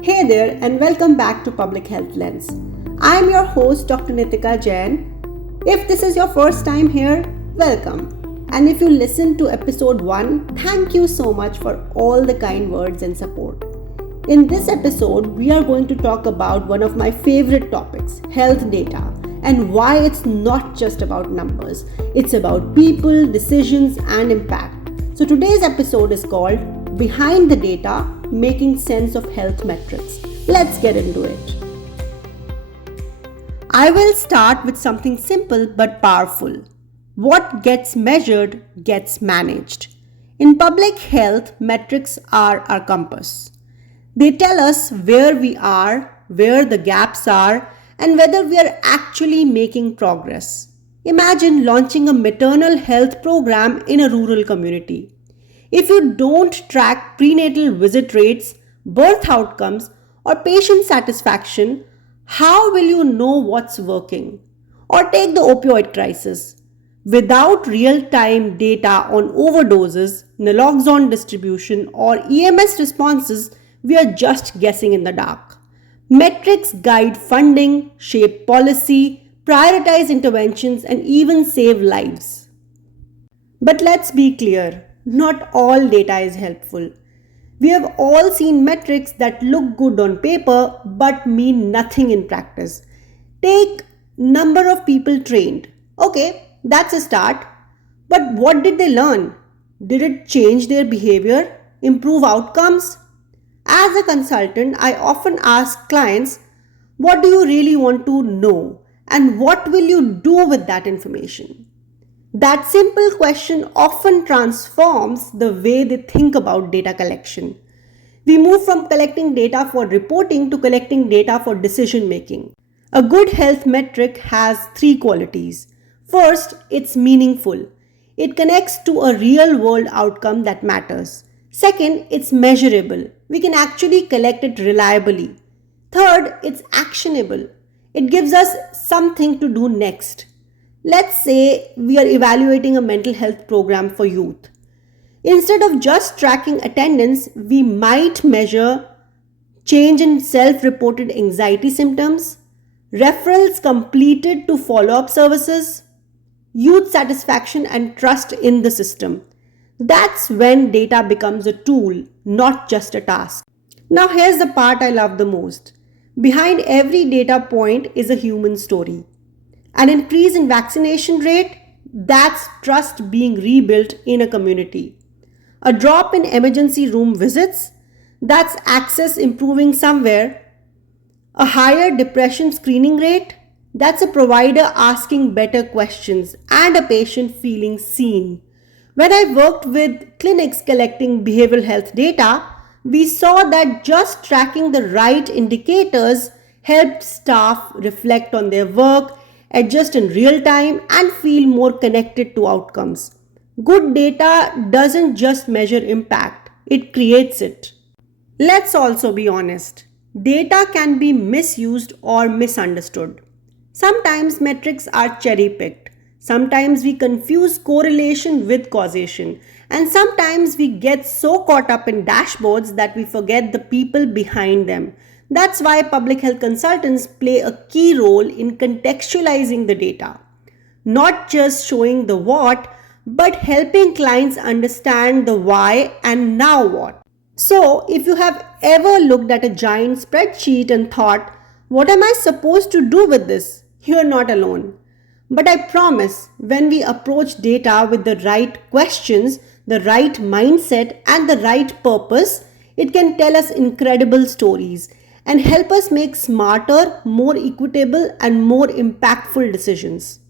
Hey there, and welcome back to Public Health Lens. I'm your host, Dr. Nitika Jain. If this is your first time here, welcome. And if you listened to episode 1, thank you so much for all the kind words and support. In this episode, we are going to talk about one of my favorite topics, health data, and why it's not just about numbers. It's about people, decisions, and impact. So today's episode is called Behind the Data, Making Sense of Health Metrics. Let's get into it. I will start with something simple but powerful. What gets measured gets managed. In public health, metrics are our compass. They tell us where we are, where the gaps are, and whether we are actually making progress. Imagine launching a maternal health program in a rural community. If you don't track prenatal visit rates, birth outcomes, or patient satisfaction, how will you know what's working? Or take the opioid crisis. Without real-time data on overdoses, naloxone distribution, or EMS responses, we are just guessing in the dark. Metrics guide funding, shape policy, prioritize interventions, and even save lives. But let's be clear, not all data is helpful. We have all seen metrics that look good on paper but mean nothing in practice. Take number of people trained. Okay, that's a start. But what did they learn? Did it change their behavior? Improve outcomes? As a consultant, I often ask clients, what do you really want to know? And what will you do with that information? That simple question often transforms the way they think about data collection. We move from collecting data for reporting to collecting data for decision making. A good health metric has 3 qualities. First, it's meaningful. It connects to a real world outcome that matters. Second, it's measurable. We can actually collect it reliably. Third, it's actionable. It gives us something to do next. Let's say we are evaluating a mental health program for youth. Instead of just tracking attendance, we might measure change in self-reported anxiety symptoms, referrals completed to follow-up services, youth satisfaction and trust in the system. That's when data becomes a tool, not just a task. Now here's the part I love the most. Behind every data point is a human story. An increase in vaccination rate, that's trust being rebuilt in a community. A drop in emergency room visits, that's access improving somewhere. A higher depression screening rate, that's a provider asking better questions and a patient feeling seen. When I worked with clinics collecting behavioral health data, we saw that just tracking the right indicators helped staff reflect on their work, adjust in real time, and feel more connected to outcomes. Good data doesn't just measure impact, it creates it. Let's also be honest. Data can be misused or misunderstood. Sometimes metrics are cherry-picked. Sometimes we confuse correlation with causation, and sometimes we get so caught up in dashboards that we forget the people behind them. That's why public health consultants play a key role in contextualizing the data. Not just showing the what, but helping clients understand the why and now what. So, if you have ever looked at a giant spreadsheet and thought, what am I supposed to do with this? You're not alone. But I promise, when we approach data with the right questions, the right mindset, and the right purpose, it can tell us incredible stories and help us make smarter, more equitable, and more impactful decisions.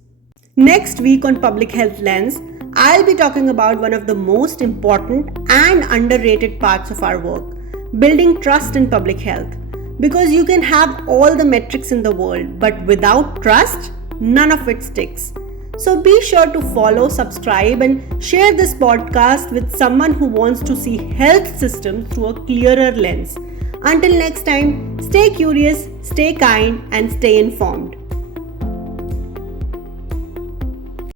Next week on Public Health Lens, I'll be talking about one of the most important and underrated parts of our work, building trust in public health. Because you can have all the metrics in the world, but without trust, none of it sticks. So be sure to follow, subscribe, and share this podcast with someone who wants to see health systems through a clearer lens. Until next time, stay curious, stay kind, and stay informed.